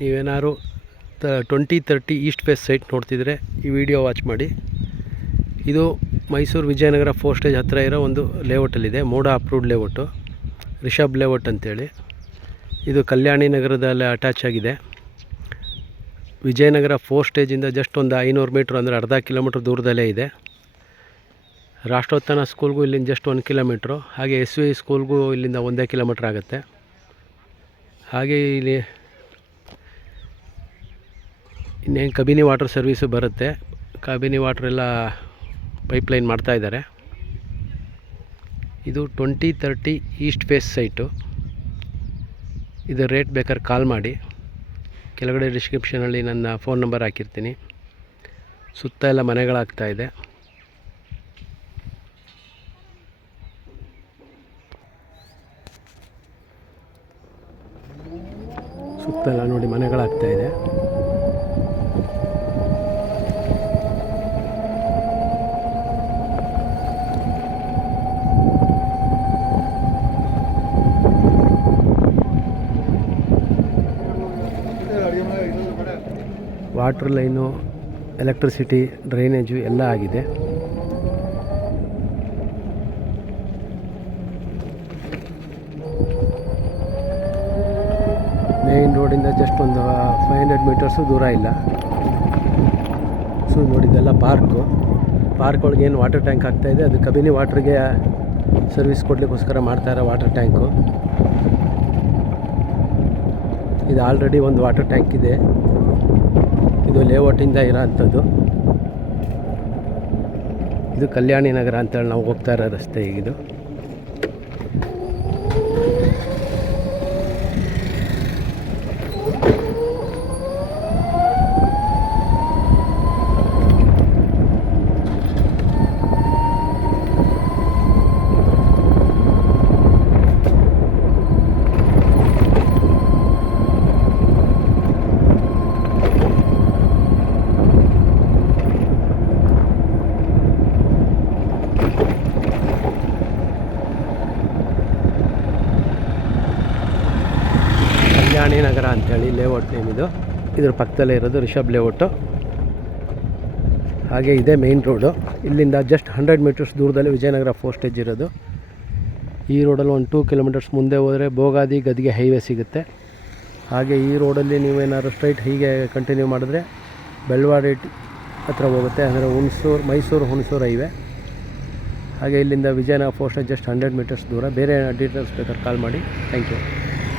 ನೀವೇನಾದ್ರು 2030 East face site ನೋಡ್ತಿದ್ರೆ ಈ ವಿಡಿಯೋ ವಾಚ್ ಮಾಡಿ. ಇದು ಮೈಸೂರು ವಿಜಯನಗರ 4 ಸ್ಟೇಜ್ ಹತ್ತಿರ ಇರೋ ಒಂದು ಲೇಔಟಲ್ಲಿದೆ. ಮೋಡ ಅಪ್ರೂವ್ಡ್ ಲೇಔಟು, ರಿಷಬ್ ಲೇಔಟ್ ಅಂತೇಳಿ. ಇದು ಕಲ್ಯಾಣಿ ನಗರದಲ್ಲಿ ಅಟ್ಯಾಚ್ ಆಗಿದೆ. ವಿಜಯನಗರ 4 ಸ್ಟೇಜಿಂದ ಜಸ್ಟ್ ಒಂದು 500 ಮೀಟ್ರ್ ಅಂದರೆ ಅರ್ಧ ಕಿಲೋಮೀಟ್ರ್ ದೂರದಲ್ಲೇ ಇದೆ. ರಾಷ್ಟ್ರೋತ್ಥಾನ ಸ್ಕೂಲ್ಗೂ ಇಲ್ಲಿಂದ ಜಸ್ಟ್ 1 ಕಿಲೋಮೀಟ್ರು, ಹಾಗೆ SVI ಸ್ಕೂಲ್ಗೂ ಇಲ್ಲಿಂದ 1 ಕಿಲೋಮೀಟ್ರ್ ಆಗುತ್ತೆ. ಹಾಗೆ ಇಲ್ಲಿ ಇನ್ನೇನು ಕಬಿನಿ ವಾಟರ್ ಸರ್ವೀಸು ಬರುತ್ತೆ. ಕಬಿನಿ ವಾಟ್ರೆಲ್ಲ ಪೈಪ್ಲೈನ್ ಮಾಡ್ತಾಯಿದ್ದಾರೆ. ಇದು 2030 ಈಸ್ಟ್ ಫೇಸ್ ಸೈಟು. ಇದು ರೇಟ್ ಬೇಕಾದ್ರೆ ಕಾಲ್ ಮಾಡಿ. ಕೆಳಗಡೆ ಡಿಸ್ಕ್ರಿಪ್ಷನಲ್ಲಿ ನನ್ನ ಫೋನ್ ನಂಬರ್ ಹಾಕಿರ್ತೀನಿ. ಸುತ್ತ ಎಲ್ಲ ಮನೆಗಳಾಗ್ತಾಯಿದೆ. ಸುತ್ತೆಲ್ಲ ನೋಡಿ ಮನೆಗಳಾಗ್ತಾಯಿದೆ. ವಾಟ್ರ್ ಲೈನು, ಎಲೆಕ್ಟ್ರಿಸಿಟಿ, ಡ್ರೈನೇಜು ಎಲ್ಲ ಆಗಿದೆ. ಮೇನ್ ರೋಡಿಂದ ಜಸ್ಟ್ ಒಂದು 500 ಮೀಟರ್ಸು ದೂರ ಇಲ್ಲ. ಸೊ ನೋಡಿದ್ದೆಲ್ಲ ಪಾರ್ಕ್ ಒಳಗೆ ಏನು ವಾಟರ್ ಟ್ಯಾಂಕ್ ಆಗ್ತಾಯಿದೆ, ಅದು ಕಬಿನಿ ವಾಟ್ರಿಗೆ ಸರ್ವಿಸ್ ಕೊಡಲಿಕ್ಕೋಸ್ಕರ ಮಾಡ್ತಾಯಿರೋ ವಾಟರ್ ಟ್ಯಾಂಕು. ಇದು ಆಲ್ರೆಡಿ ಒಂದು ವಾಟರ್ ಟ್ಯಾಂಕ್ ಇದೆ. ಇದು ಲೇಔಟಿಂದ ಇರೋ ಅಂಥದ್ದು. ಇದು ಕಲ್ಯಾಣಿ ನಗರ ಅಂತೇಳಿ ನಾವು ಹೋಗ್ತಾ ಇರೋ ರಸ್ತೆ ಈಗಿದು. ಕಲ್ಯಾಣಿ ನಗರ ಅಂಥೇಳಿ ಲೇಔಟ್ ನೇಮ್ ಇದು. ಇದ್ರ ಪಕ್ಕದಲ್ಲೇ ಇರೋದು ರಿಷಬ್ ಲೇಔಟು. ಹಾಗೆ ಇದೆ ಮೇನ್ ರೋಡು. ಇಲ್ಲಿಂದ ಜಸ್ಟ್ 100 ಮೀಟರ್ಸ್ ದೂರದಲ್ಲಿ ವಿಜಯನಗರ 4 ಸ್ಟೇಜ್ ಇರೋದು. ಈ ರೋಡಲ್ಲಿ ಒಂದು 2 ಕಿಲೋಮೀಟರ್ಸ್ ಮುಂದೆ ಹೋದರೆ ಬೋಗಾದಿ ಗದ್ಗೆ ಹೈವೇ ಸಿಗುತ್ತೆ. ಹಾಗೆ ಈ ರೋಡಲ್ಲಿ ನೀವೇನಾದ್ರು ಸ್ಟ್ರೈಟ್ ಹೀಗೆ ಕಂಟಿನ್ಯೂ ಮಾಡಿದ್ರೆ ಬೆಳವಾಡಿ ಹತ್ರ ಹೋಗುತ್ತೆ, ಅಂದರೆ ಮೈಸೂರು ಹುಣಸೂರು ಹೈವೇ. ಹಾಗೆ ಇಲ್ಲಿಂದ ವಿಜಯನಗರ 4 ಸ್ಟೇಜ್ ಜಸ್ಟ್ 100 ಮೀಟರ್ಸ್ ದೂರ. ಬೇರೆ ಡೀಟೇಲ್ಸ್ ಬೇಕಾದ್ರೆ ಕಾಲ್ ಮಾಡಿ. Thank you.